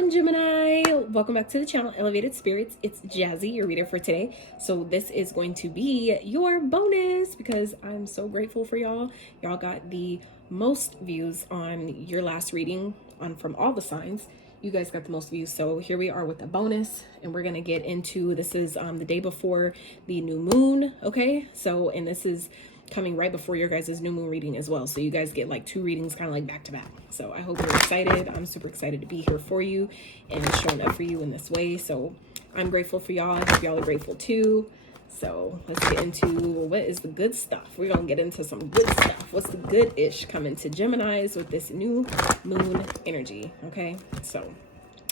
on, Gemini? Welcome back to the channel, Elevated Spirits. It's Jazzy, your reader for today. So this is going to be your bonus because I'm so grateful for y'all. Y'all got the most views on your last reading from all the signs. You guys got the most views. So here we are with the bonus, and we're going to get into, this is the day before the new moon. Okay. So, and this is coming right before your guys' new moon reading as well. So you guys get like two readings kind of like back to back. So I hope you're excited. I'm super excited to be here for you and showing up for you in this way. So I'm grateful for y'all. I hope y'all are grateful too. So let's get into what is the good stuff. We're going to get into some good stuff. What's the good-ish coming to Geminis with this new moon energy? Okay. So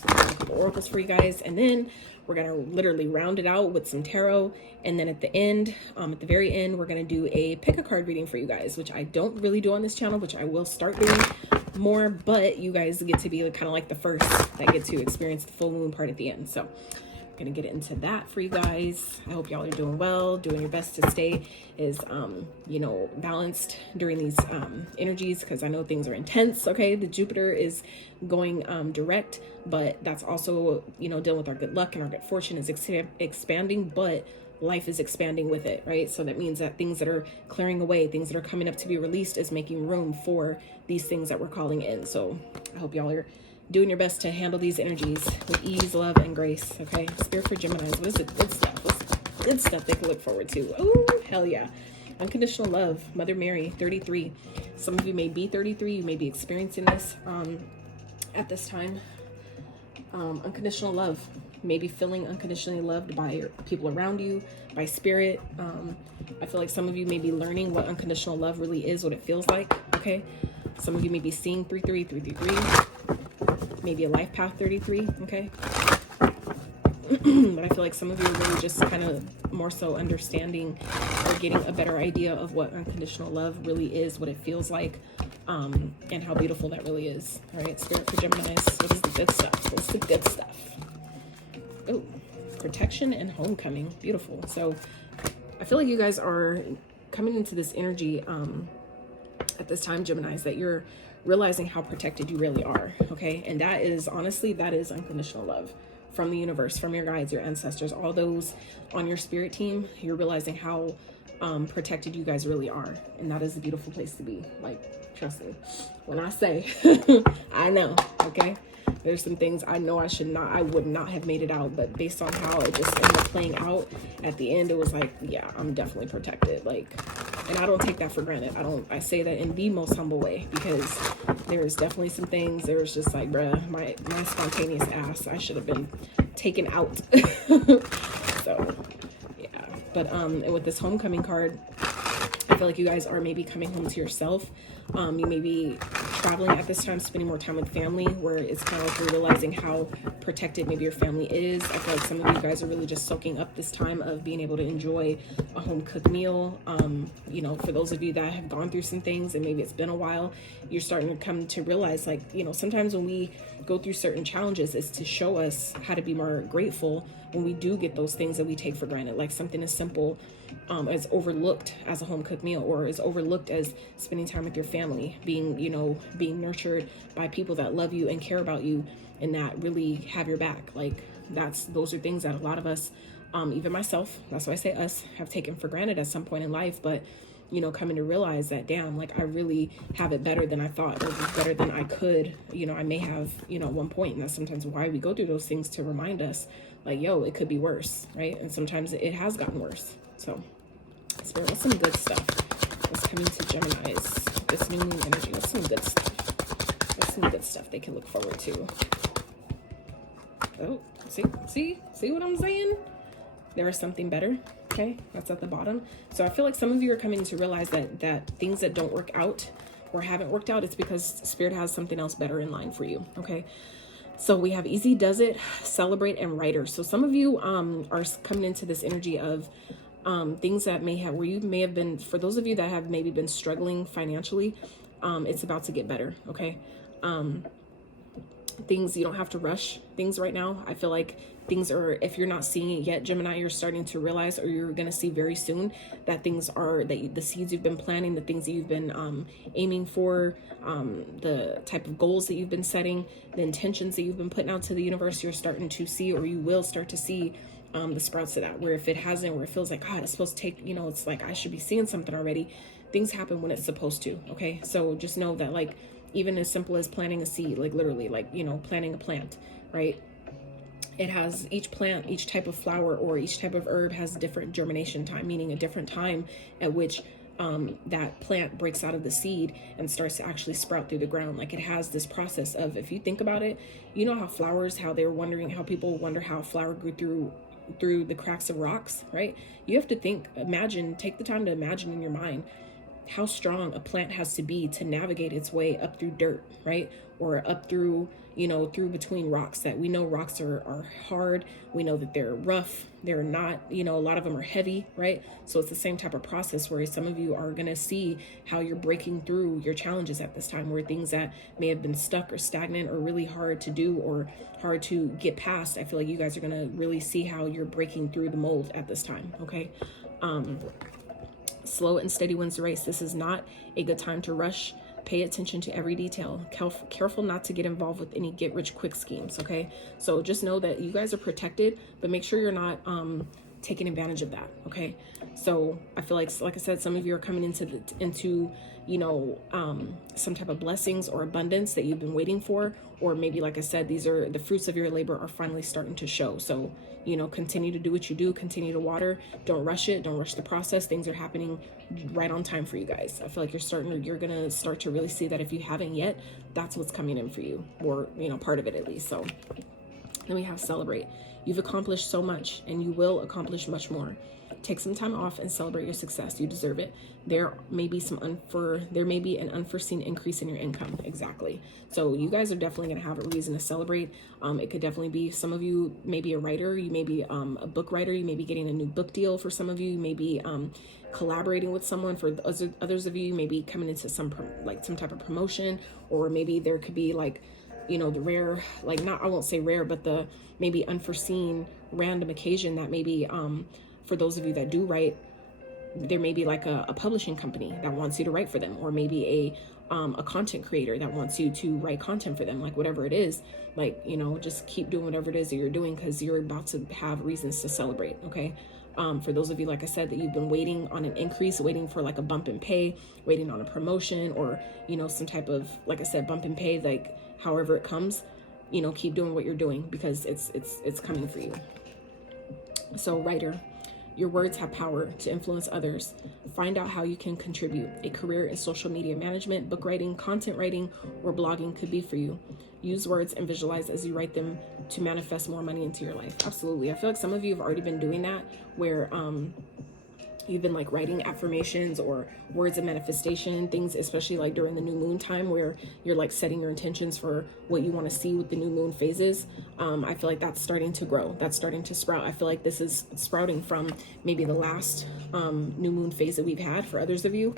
a couple oracles for you guys, and then we're gonna literally round it out with some tarot, and then at the end, at the very end, we're gonna do a pick a card reading for you guys, which I don't really do on this channel, which I will start doing more, but you guys get to be kind of like the first that get to experience the full moon part at the end. So gonna get into that for you guys. I hope y'all are doing well, doing your best to stay is balanced during these energies, because I know things are intense. Okay, the Jupiter is going direct, but that's also dealing with our good luck, and our good fortune is expanding, but life is expanding with it, right? So that means that things that are clearing away, things that are coming up to be released, is making room for these things that we're calling in. So I hope y'all are doing your best to handle these energies with ease, love, and grace. Okay, Spirit for Geminis, what is the good stuff? What's the good stuff they can look forward to? Oh, hell yeah. Unconditional love, Mother Mary, 33. Some of you may be 33, you may be experiencing this at this time. Unconditional love, maybe feeling unconditionally loved by people around you, by spirit. I feel like some of you may be learning what unconditional love really is, what it feels like. Okay, some of you may be seeing 33333. Maybe a life path 33, okay? But I feel like some of you are really just kind of more so understanding or getting a better idea of what unconditional love really is, what it feels like, and how beautiful that really is. All right, Spirit for Geminis, what is the good stuff? What's the good stuff? Oh, protection and homecoming, beautiful. So I feel like you guys are coming into this energy at this time, Geminis, that you're realizing how protected you really are. Okay, and that is honestly, that is unconditional love from the universe, from your guides, your ancestors, all those on your spirit team. You're realizing how protected you guys really are, and that is a beautiful place to be. Like, trust me when I say I know. Okay, there's some things I know I would not have made it out, but based on how it just ended up playing out at the end, it was like, yeah, I'm definitely protected. Like, and I don't take that for granted. I say that in the most humble way, because there's definitely some things, there was just like, bruh, my spontaneous ass, I should have been taken out. So yeah, but and with this homecoming card, I feel like you guys are maybe coming home to yourself. You may be traveling at this time, spending more time with family, where it's kind of like you're realizing how protected maybe your family is. I feel like some of you guys are really just soaking up this time of being able to enjoy a home cooked meal. For those of you that have gone through some things and maybe it's been a while, you're starting to come to realize, like, sometimes when we go through certain challenges, is to show us how to be more grateful when we do get those things that we take for granted, like something as simple as overlooked as a home cooked meal, or is overlooked as spending time with your family, being nurtured by people that love you and care about you and that really have your back. Like, those are things that a lot of us, even myself, that's why I say us, have taken for granted at some point in life. But coming to realize that, damn, like, I really have it better than I thought, or better than I could, I may have, at one point. And that's sometimes why we go through those things, to remind us, like, yo, it could be worse, right? And sometimes it has gotten worse. So, Spirit, what's some good stuff that's coming to Geminis, this new moon energy? What's some good stuff? What's some good stuff they can look forward to? Oh, see what I'm saying? There is something better. Okay, that's at the bottom. So I feel like some of you are coming to realize that things that don't work out or haven't worked out, it's because Spirit has something else better in line for you. Okay, so we have easy does it, celebrate, and writer. So some of you are coming into this energy of things that where you may have been, for those of you that have maybe been struggling financially, it's about to get better. Okay, things, you don't have to rush things right now. I feel like things are, if you're not seeing it yet, Gemini, you're starting to realize, or you're going to see very soon, that things are, that the seeds you've been planting, the things that you've been aiming for, the type of goals that you've been setting, the intentions that you've been putting out to the universe, you're starting to see, or you will start to see the sprouts of that. Where if it hasn't, where it feels like, God, it's supposed to take, you know, it's like I should be seeing something already. Things happen when it's supposed to. Okay, so just know that, like, even as simple as planting a seed, like literally, like, you know, planting a plant, right? It has, each plant, each type of flower or each type of herb has different germination time, meaning a different time at which that plant breaks out of the seed and starts to actually sprout through the ground. Like, it has this process of, if you think about it, you know how flowers, how they're wondering, how people wonder how a flower grew through the cracks of rocks, right? You have to think, imagine, take the time to imagine in your mind how strong a plant has to be to navigate its way up through dirt, right? Or up through, you know, through between rocks, that we know rocks are hard. We know that they're rough. They're not, you know, a lot of them are heavy, right? So it's the same type of process where some of you are going to see how you're breaking through your challenges at this time, where things that may have been stuck or stagnant or really hard to do or hard to get past, I feel like you guys are going to really see how you're breaking through the mold at this time, okay? Slow and steady wins the race. This is not a good time to rush. Pay attention to every detail. Careful not to get involved with any get-rich-quick schemes, okay? So just know that you guys are protected, but make sure you're not taking advantage of that, okay? So I feel like I said, some of you are coming into you know, some type of blessings or abundance that you've been waiting for, or maybe, like I said, these are the fruits of your labor are finally starting to show. So, you know, continue to do what you do, continue to water, don't rush it, don't rush the process. Things are happening right on time for you guys. I feel like you're gonna start to really see that if you haven't yet, that's what's coming in for you, or, you know, part of it at least. So then we have celebrate. You've accomplished so much and you will accomplish much more. Take some time off and celebrate your success. You deserve it. There may be an unforeseen increase in your income. Exactly. So you guys are definitely going to have a reason to celebrate. It could definitely be, some of you may be a writer. You may be a book writer. You may be getting a new book deal. For some of you, you may be collaborating with someone. For others of you, you may be coming into some type of promotion, or maybe there could be, like, you know, the rare, like, not, I won't say rare, but the maybe unforeseen random occasion that maybe for those of you that do write, there may be like a publishing company that wants you to write for them, or maybe a content creator that wants you to write content for them. Like, whatever it is, like, you know, just keep doing whatever it is that you're doing, because you're about to have reasons to celebrate, okay? For those of you, like I said, that you've been waiting on an increase, waiting for like a bump in pay, waiting on a promotion, or, you know, some type of, like I said, bump in pay, like however it comes, you know, keep doing what you're doing, because it's coming for you. So writer, your words have power to influence others. Find out how you can contribute. A career in social media management, book writing, content writing, or blogging could be for you. Use words and visualize as you write them to manifest more money into your life. Absolutely. I feel like some of you have already been doing that, where you've been like writing affirmations or words of manifestation, things, especially like during the new moon time, where you're like setting your intentions for what you want to see with the new moon phases. I feel like that's starting to grow. That's starting to sprout. I feel like this is sprouting from maybe the last new moon phase that we've had. For others of you,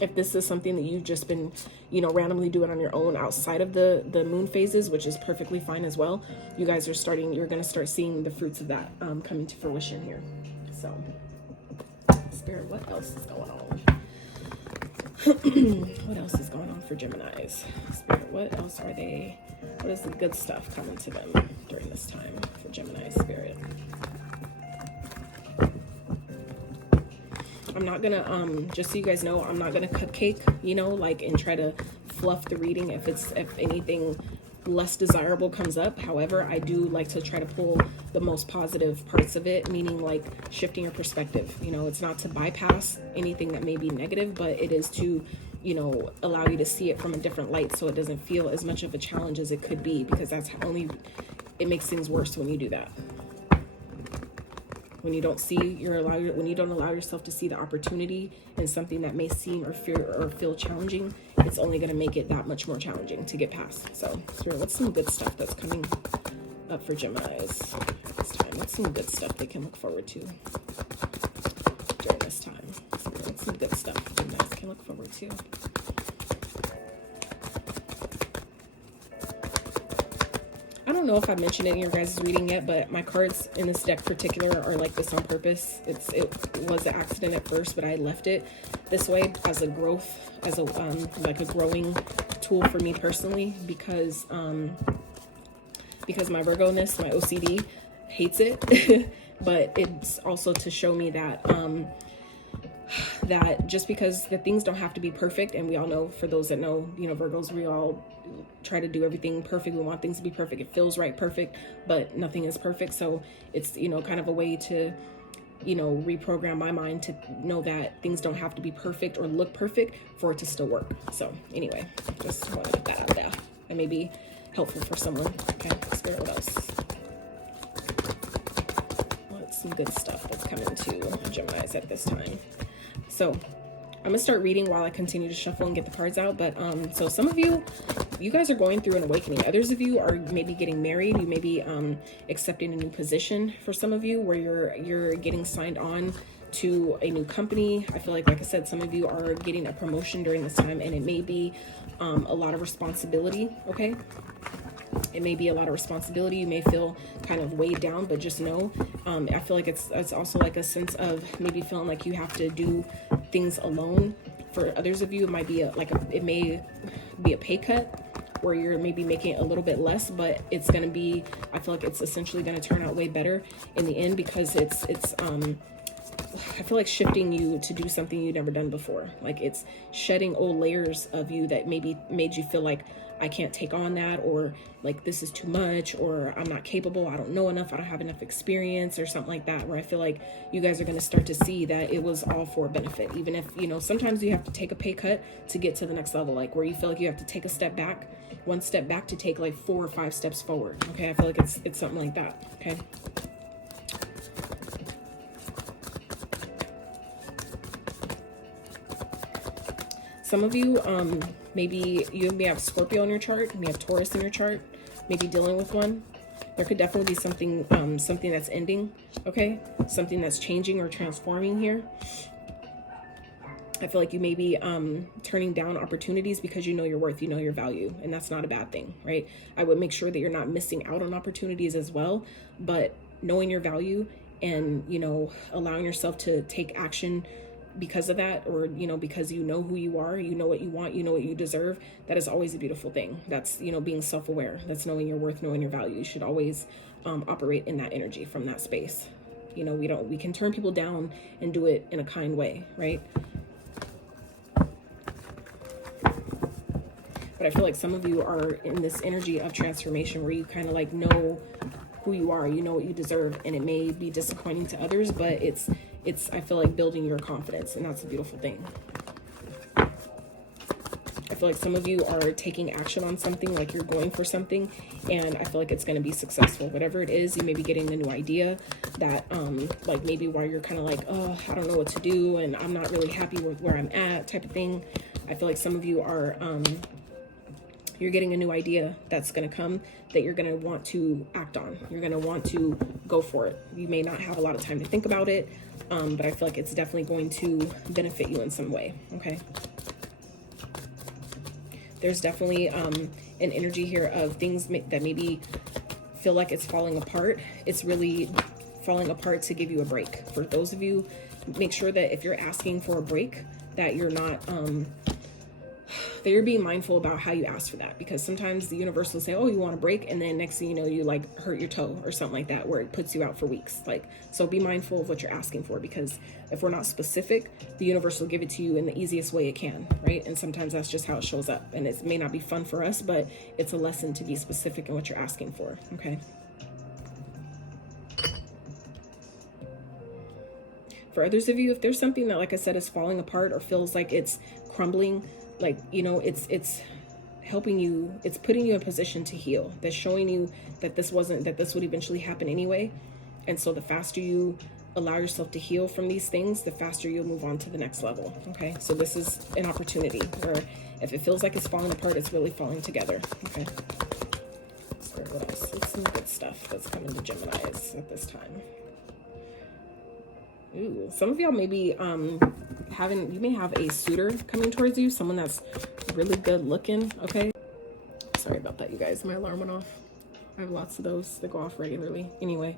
if this is something that you've just been, you know, randomly doing on your own outside of the moon phases, which is perfectly fine as well, you guys are you're going to start seeing the fruits of that coming to fruition here. So Spirit, what else is going on? What else is going on for Geminis? Spirit, what is the good stuff coming to them during this time for Gemini Spirit? I'm not gonna just so you guys know, I'm not gonna cupcake, you know, like, and try to fluff the reading if anything less desirable comes up. However, I do like to try to pull the most positive parts of it, meaning like shifting your perspective. You know, it's not to bypass anything that may be negative, but it is to, you know, allow you to see it from a different light, so it doesn't feel as much of a challenge as it could be, because it makes things worse when you do that. When you don't when you don't allow yourself to see the opportunity in something that may seem or feel challenging, it's only going to make it that much more challenging to get past. So, Spirit, what's some good stuff that's coming up for Geminis this time? What's some good stuff they can look forward to during this time? Spirit, what's some good stuff Geminis can look forward to? don't know if I mentioned it in your guys' reading yet, but my cards in this deck particular are like this on purpose. It was an accident at first, but I left it this way as a growth, as a like a growing tool for me personally, because my Virgo-ness, my OCD, hates it. But it's also to show me that that just because the things don't have to be perfect, and we all know, for those that know, you know, Virgos, we all try to do everything perfect. We want things to be perfect. It feels right, perfect, but nothing is perfect. So it's, you know, kind of a way to, you know, reprogram my mind to know that things don't have to be perfect or look perfect for it to still work. So anyway, just want to put that out there. That may be helpful for someone. Okay, Spirit, what else? What's some good stuff that's coming to Geminis at this time? So I'm gonna start reading while I continue to shuffle and get the cards out. But so some of you guys are going through an awakening. Others of you are maybe getting married. You may be accepting a new position for some of you, where you're getting signed on to a new company. I feel like I said, some of you are getting a promotion during this time, and it may be a lot of responsibility. Okay, it may be a lot of responsibility. You may feel kind of weighed down, but just know, I feel like it's also like a sense of maybe feeling like you have to do things alone. For others of you, it might be it may be a pay cut, where you're maybe making a little bit less, but it's going to be, I feel like it's essentially going to turn out way better in the end, because it's I feel like shifting you to do something you've never done before. Like it's shedding old layers of you that maybe made you feel like, I can't take on that, or like this is too much, or I'm not capable, I don't know enough, I don't have enough experience, or something like that, where I feel like you guys are going to start to see that it was all for benefit. Even if, you know, sometimes you have to take a pay cut to get to the next level, like where you feel like you have to take a step back, one step back to take like 4 or 5 steps forward. Okay, I feel like it's something like that. Okay. Some of you, maybe you may have Scorpio in your chart, you may have Taurus in your chart, maybe dealing with one. There could definitely be something, something that's ending, okay? Something that's changing or transforming here. I feel like you may be turning down opportunities because you know your worth, you know your value, and that's not a bad thing, right? I would make sure that you're not missing out on opportunities as well, but knowing your value and, you know, allowing yourself to take action because of that, or, you know, because you know who you are, you know what you want, you know what you deserve, that is always a beautiful thing. That's, you know, being self-aware. That's knowing your worth, knowing your value. You should always operate in that energy, from that space. You know, we can turn people down and do it in a kind way, right? But I feel like some of you are in this energy of transformation, where you kind of like know who you are, you know what you deserve, and it may be disappointing to others, but it's I feel like building your confidence, and that's a beautiful thing. I feel like some of you are taking action on something, like you're going for something, and I feel like it's going to be successful. Whatever it is, you may be getting a new idea that like maybe while you're kind of like, oh, I don't know what to do, and I'm not really happy with where I'm at, type of thing. I feel like some of you are you're getting a new idea that's going to come that you're going to want to act on. You're going to want to go for it. You may not have a lot of time to think about it, but I feel like it's definitely going to benefit you in some way, okay? There's definitely an energy here of things that maybe feel like it's falling apart. It's really falling apart to give you a break. For those of you, make sure that if you're asking for a break, that you're not... that you're being mindful about how you ask for that, because sometimes the universe will say, oh, you want a break, and then next thing you know, you like hurt your toe or something like that, where it puts you out for weeks. Like, so be mindful of what you're asking for, because if we're not specific, the universe will give it to you in the easiest way it can, right? And sometimes that's just how it shows up, and it may not be fun for us, but it's a lesson to be specific in what you're asking for, okay? For others of you, if there's something that, like I said, is falling apart or feels like it's crumbling, like, you know, it's helping you, it's putting you in position to heal. That's showing you that this would eventually happen anyway. And so the faster you allow yourself to heal from these things, the faster you'll move on to the next level. Okay, so this is an opportunity where if it feels like it's falling apart, it's really falling together. Okay, so what else? It's some good stuff that's coming to Geminis at this time. Ooh, some of y'all may be you may have a suitor coming towards you, someone that's really good looking, okay? Sorry about that, you guys. My alarm went off. I have lots of those that go off regularly. Anyway,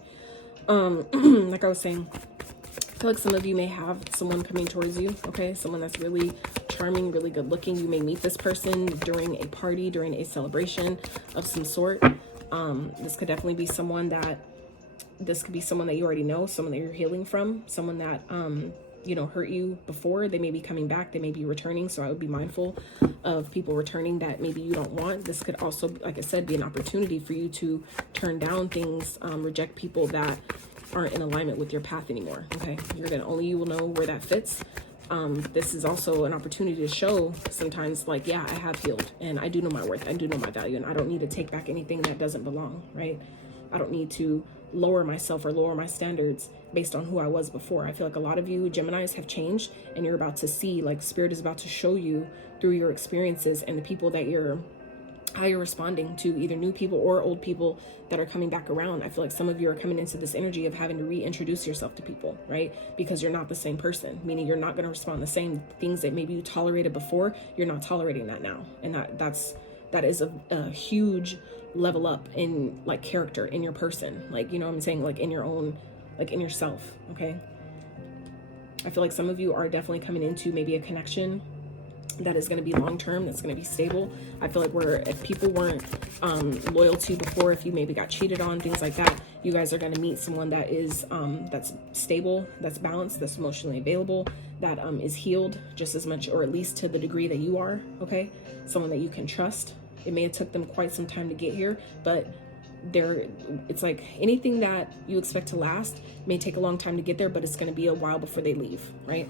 like I was saying, I feel like some of you may have someone coming towards you, okay? Someone that's really charming, really good looking. You may meet this person during a party, during a celebration of some sort. This could definitely be someone that, this could be someone that you already know, someone that you're healing from, someone that, you know, hurt you before. They may be coming back, they may be returning. So I would be mindful of people returning that maybe you don't want. This could also, like I said, be an opportunity for you to turn down things, reject people that aren't in alignment with your path anymore. Okay, only you will know where that fits. This is also an opportunity to show sometimes, like, yeah, I have healed and I do know my worth, I do know my value, and I don't need to take back anything that doesn't belong, right? I don't need to lower myself or lower my standards based on who I was before. I feel like a lot of you Geminis have changed, and you're about to see, like, Spirit is about to show you through your experiences and the people that how you're responding to, either new people or old people that are coming back around. I feel like some of you are coming into this energy of having to reintroduce yourself to people, right? Because you're not the same person, meaning you're not going to respond the same things that maybe you tolerated before. You're not tolerating that now. And that is a huge level up in, like, character in your person. Like, you know what I'm saying? Like, in your own, like, in yourself. Okay. I feel like some of you are definitely coming into maybe a connection that is going to be long-term, that's going to be stable. I feel like if people weren't loyal to you before, if you maybe got cheated on, things like that, you guys are going to meet someone that is that's stable, that's balanced, that's emotionally available, that is healed just as much, or at least to the degree that you are. Okay, someone that you can trust. It may have took them quite some time to get here, but it's like anything that you expect to last may take a long time to get there, but it's going to be a while before they leave, right?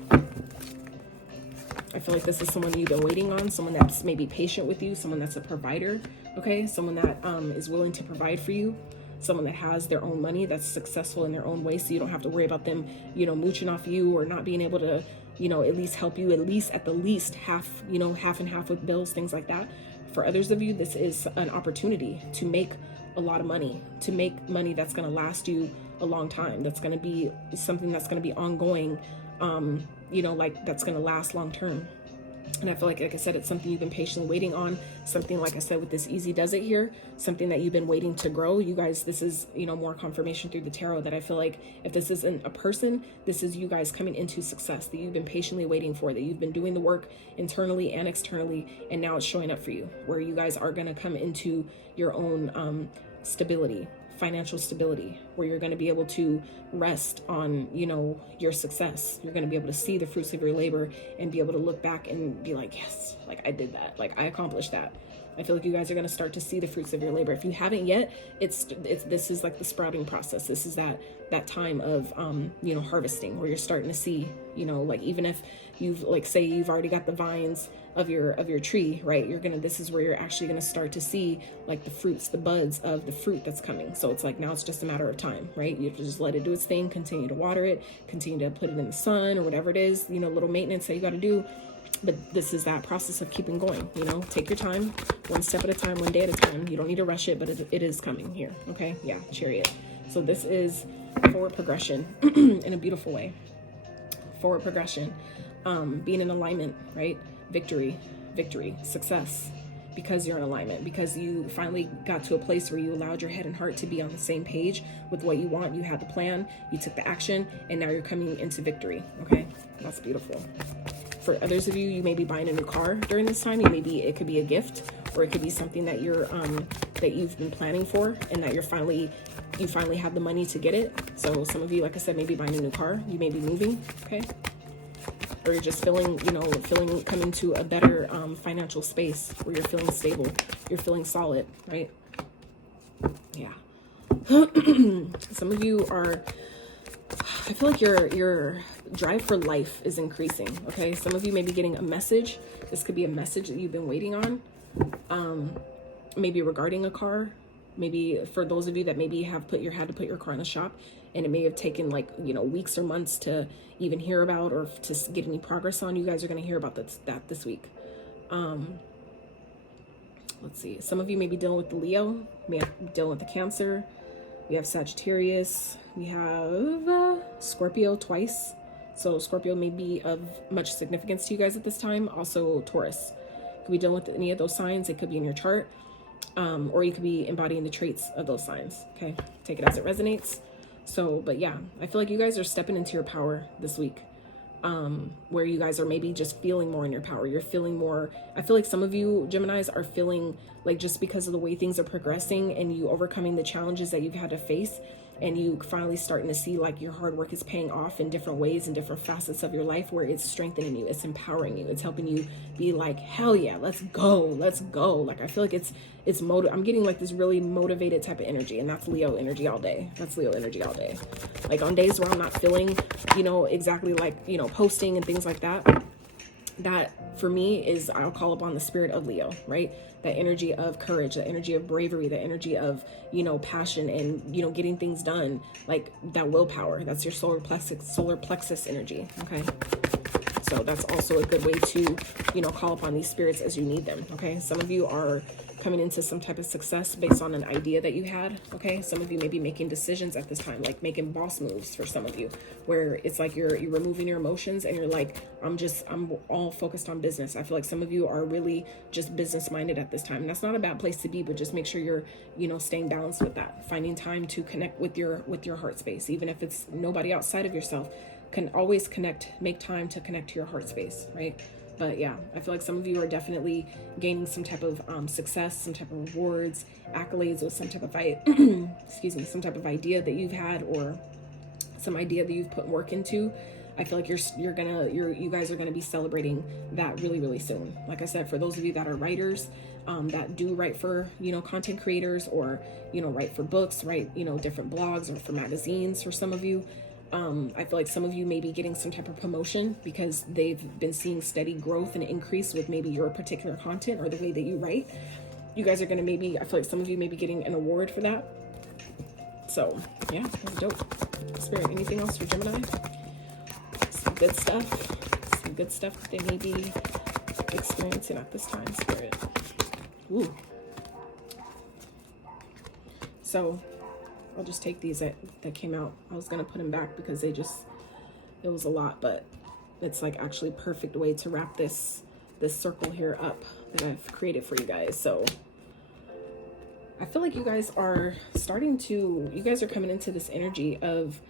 I feel like this is someone you've been waiting on, someone that's maybe patient with you, someone that's a provider, okay? Someone that is willing to provide for you, someone that has their own money, that's successful in their own way, so you don't have to worry about them, you know, mooching off you or not being able to, you know, at least help you, at the least half, you know, half and half with bills, things like that. For others of you, this is an opportunity to make a lot of money, to make money that's going to last you a long time, that's going to be something that's going to be ongoing, you know, like, that's going to last long term. And I feel like I said, it's something you've been patiently waiting on, something, like I said, with this easy does it here, something that you've been waiting to grow. You guys, this is, you know, more confirmation through the tarot that I feel like if this isn't a person, this is you guys coming into success that you've been patiently waiting for, that you've been doing the work internally and externally, and now it's showing up for you, where you guys are going to come into your own stability, financial stability, where you're going to be able to rest on, you know, your success. You're going to be able to see the fruits of your labor and be able to look back and be like, yes, like, I did that, like, I accomplished that. I feel like you guys are going to start to see the fruits of your labor. If you haven't yet, this is like the sprouting process. This is that time of you know, harvesting, where you're starting to see, you know, like, even if you've, like, say you've already got the vines of your tree, right? This is where you're actually going to start to see, like, the fruits, the buds of the fruit that's coming. So it's like, now it's just a matter of time, right? You have to just let it do its thing, continue to water it, continue to put it in the sun or whatever it is, you know, little maintenance that you got to do. But this is that process of keeping going, you know, take your time, one step at a time, one day at a time. You don't need to rush it, but it is coming here. Okay. Yeah. Chariot. So this is forward progression in a beautiful way. Forward progression, being in alignment, right? Victory, success, because you're in alignment, because you finally got to a place where you allowed your head and heart to be on the same page with what you want. You had the plan, you took the action, and now you're coming into victory. Okay. That's beautiful. For others of you, you may be buying a new car during this time. It could be a gift, or it could be something that you've been planning for, and that you finally have the money to get it. So some of you, like I said, may be buying a new car. You may be moving, okay? Or you're just feeling coming to a better financial space where you're feeling stable, you're feeling solid, right? Yeah. Some of you are, I feel like your drive for life is increasing, okay? Some of you may be getting a message. This could be a message that you've been waiting on, maybe regarding a car. Maybe for those of you that maybe had to put your car in the shop, and it may have taken, like, you know, weeks or months to even hear about or to get any progress on. You guys are going to hear about that this week. Let's see. Some of you may be dealing with the Leo, may be dealing with the Cancer. We have Sagittarius. We have Scorpio twice. So Scorpio may be of much significance to you guys at this time. Also Taurus. Could be dealing with any of those signs. It could be in your chart. or you could be embodying the traits of those signs. Okay, take it as it resonates. So, but yeah, I feel like you guys are stepping into your power this week, where you guys are maybe just feeling more in your power. You're feeling more. I feel like some of you Geminis are feeling like, just because of the way things are progressing and you overcoming the challenges that you've had to face, and you finally starting to see like your hard work is paying off in different ways and different facets of your life, where it's strengthening you, it's empowering you, it's helping you be like, hell yeah, let's go. Like, I feel like it's I'm getting like this really motivated type of energy, and that's Leo energy all day. That's Leo energy all day. Like on days where I'm not feeling, you know, exactly like, you know, posting and things like that, that for me is, I'll call upon the spirit of Leo, right? That energy of courage, the energy of bravery, the energy of, you know, passion and, you know, getting things done, like that willpower. That's your solar plexus energy. Okay. So that's also a good way to, you know, call upon these spirits as you need them. Okay. Some of you are coming into some type of success based on an idea that you had. Okay. Some of you may be making decisions at this time, like making boss moves for some of you, where it's like you're removing your emotions and you're like, I'm all focused on business. I feel like some of you are really just business minded at this time. And that's not a bad place to be, but just make sure you're, you know, staying balanced with that, finding time to connect with your heart space, even if it's nobody outside of yourself. Can always make time to connect to your heart space, right? But yeah, I feel like some of you are definitely gaining some type of success, some type of rewards, accolades, with some type of excuse me, some type of idea that you've had, or some idea that you've put work into. I feel like you guys are gonna be celebrating that really, really soon. Like I said, for those of you that are writers, that do write for, you know, content creators, or, you know, write for books, write, you know, different blogs, or for magazines. For some of you, I feel like some of you may be getting some type of promotion because they've been seeing steady growth and increase with maybe your particular content or the way that you write. You guys are going to I feel like some of you may be getting an award for that. So yeah, that's dope. Spirit, anything else for Gemini? Some good stuff that they may be experiencing at this time, Spirit. Ooh. So I'll just take these that came out. I was going to put them back because it was a lot, but it's like actually a perfect way to wrap this circle here up that I've created for you guys. So I feel like you guys are coming into this energy of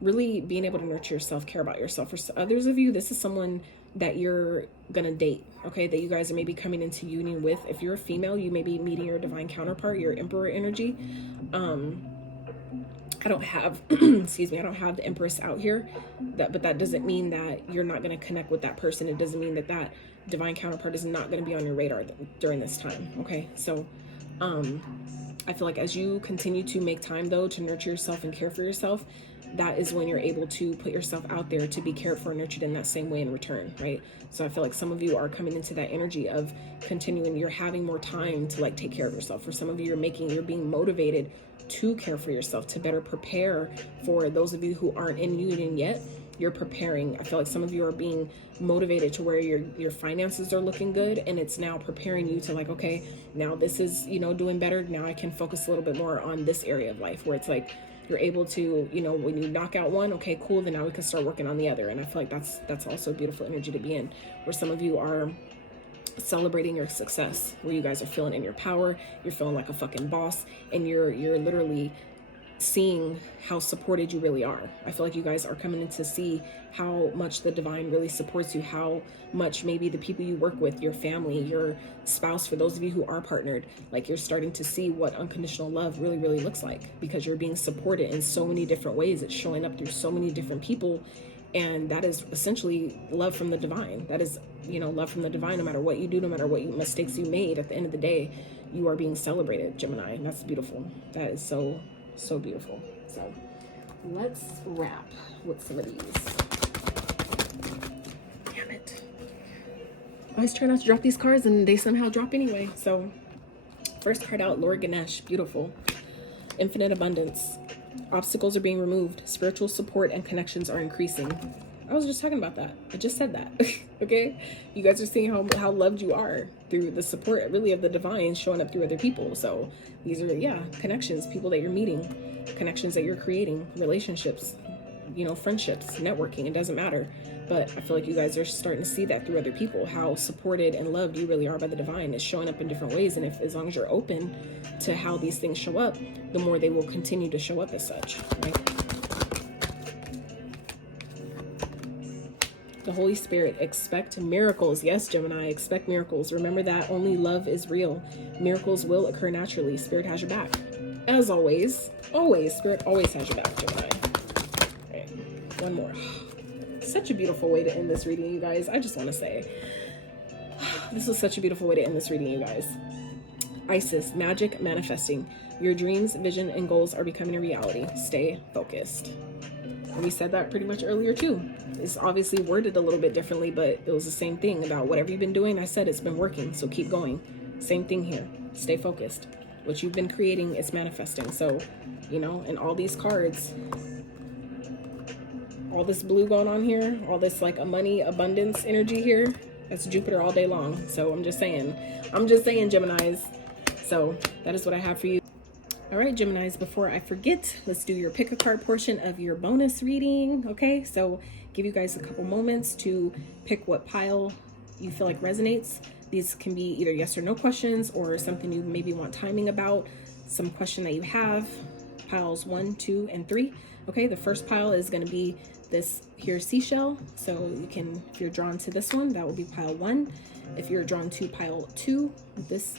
really being able to nurture yourself, care about yourself. For others of you, this is someone that you're gonna date, okay, that you guys are maybe coming into union with. If you're a female, you may be meeting your divine counterpart, your emperor energy. I don't have, excuse me, I don't have the Empress out here, but that doesn't mean that you're not going to connect with that person. It doesn't mean that divine counterpart is not going to be on your radar during this time. Okay. So, I feel like as you continue to make time though, to nurture yourself and care for yourself, that is when you're able to put yourself out there to be cared for and nurtured in that same way in return. Right. So I feel like some of you are coming into that energy of continuing, you're having more time to like take care of yourself. For some of you, you're being motivated to care for yourself, to better prepare. For those of you who aren't in union yet, you're preparing. I feel like some of you are being motivated to where your finances are looking good, and it's now preparing you to like, okay, now this is, you know, doing better. Now I can focus a little bit more on this area of life, where it's like you're able to, you know, when you knock out one, okay, cool, then now we can start working on the other. And I feel like that's also a beautiful energy to be in, where some of you are celebrating your success, where you guys are feeling in your power, you're feeling like a fucking boss, and you're literally seeing how supported you really are. I feel like you guys are coming in to see how much the divine really supports you, how much maybe the people you work with, your family, your spouse, for those of you who are partnered, like you're starting to see what unconditional love really, really looks like, because you're being supported in so many different ways. It's showing up through so many different people. And that is essentially love from the divine. That is, you know, love from the divine. No matter what you do, no matter what mistakes you made, at the end of the day, you are being celebrated, Gemini. And that's beautiful. That is so, so beautiful. So let's wrap with some of these. Damn it. I always try not to drop these cards and they somehow drop anyway. So first card out, Lord Ganesh. Beautiful. Infinite abundance. Obstacles are being removed. Spiritual support and connections are increasing. I was just talking about that. I just said that. Okay? You guys are seeing how loved you are through the support, really, of the divine showing up through other people. So these are, yeah, connections, people that you're meeting, connections that you're creating, relationships, you know, friendships, networking. It doesn't matter. But I feel like you guys are starting to see that through other people, how supported and loved you really are by the divine is showing up in different ways. And if, as long as you're open to how these things show up, the more they will continue to show up as such, right? The Holy Spirit, expect miracles. Yes, Gemini, expect miracles. Remember that only love is real. Miracles will occur naturally. Spirit has your back. As always, Spirit always has your back, Gemini. All right, one more. Such a beautiful way to end this reading, you guys. I just want to say, this is such a beautiful way to end this reading, you guys. Isis, magic manifesting. Your dreams, vision, and goals are becoming a reality. Stay focused. And we said that pretty much earlier too. It's obviously worded a little bit differently, but it was the same thing about whatever you've been doing. I said it's been working, so keep going. Same thing here. Stay focused. What you've been creating is manifesting. So, you know, and all these cards, all this blue going on here, all this like a money abundance energy here, that's Jupiter all day long. So I'm just saying, Geminis. So that is what I have for you. All right, Geminis, before I forget, let's do your pick a card portion of your bonus reading. Okay, so give you guys a couple moments to pick what pile you feel like resonates. These can be either yes or no questions or something you maybe want timing about, some question that you have. Piles 1, 2, and 3. Okay, the first pile is going to be this here seashell. So you can, if you're drawn to this one, that will be pile 1. If you're drawn to pile 2, this,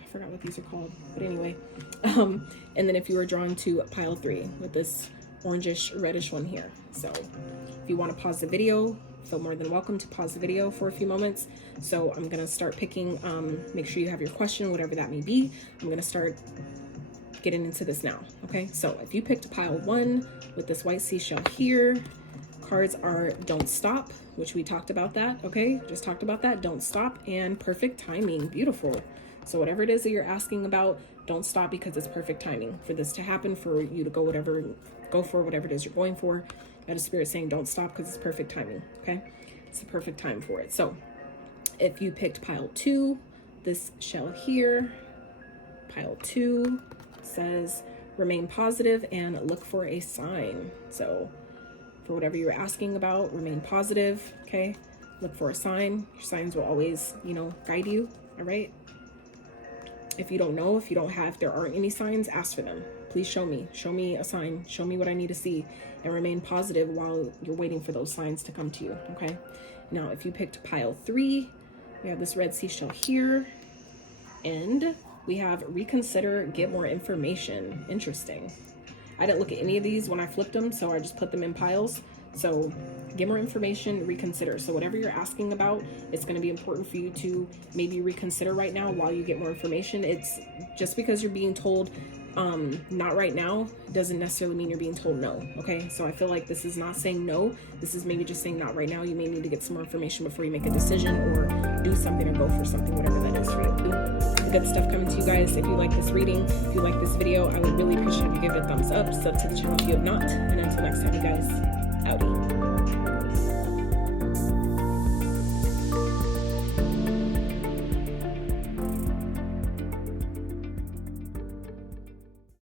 I forgot what these are called, but anyway. And then if you were drawn to pile 3 with this orangish reddish one here. So if you want to pause the video, feel more than welcome to pause the video for a few moments. So I'm going to start picking, make sure you have your question, whatever that may be. I'm going to start getting into this now. Okay, so if you picked pile 1 with this white seashell here, cards are don't stop, which we talked about that. Okay, just talked about that. Don't stop and perfect timing. Beautiful. So whatever it is that you're asking about, don't stop, because it's perfect timing for this to happen, for you to go for whatever it is you're going for. That is Spirit saying don't stop because it's perfect timing. Okay, it's the perfect time for it. So if you picked pile 2, this shell here, pile 2 says remain positive and look for a sign. So for whatever you're asking about, remain positive. Okay, look for a sign. Your signs will always, you know, guide you. All right, if you don't know, if there aren't any signs, ask for them. Please show me a sign, show me what I need to see, and remain positive while you're waiting for those signs to come to you. Okay, now if you picked pile 3, we have this red seashell here, and we have reconsider, get more information. Interesting. I didn't look at any of these when I flipped them, so I just put them in piles. So get more information, reconsider. So whatever you're asking about, it's going to be important for you to maybe reconsider right now while you get more information. It's just because you're being told not right now doesn't necessarily mean you're being told no. Okay, so I feel like this is not saying no, this is maybe just saying not right now. You may need to get some more information before you make a decision or do something or go for something, whatever that is for you. Good stuff coming to you guys. If you like this reading, if you like this video, I would really appreciate if you give it a thumbs up, sub to the channel if you have not, and until next time, you guys, howdy.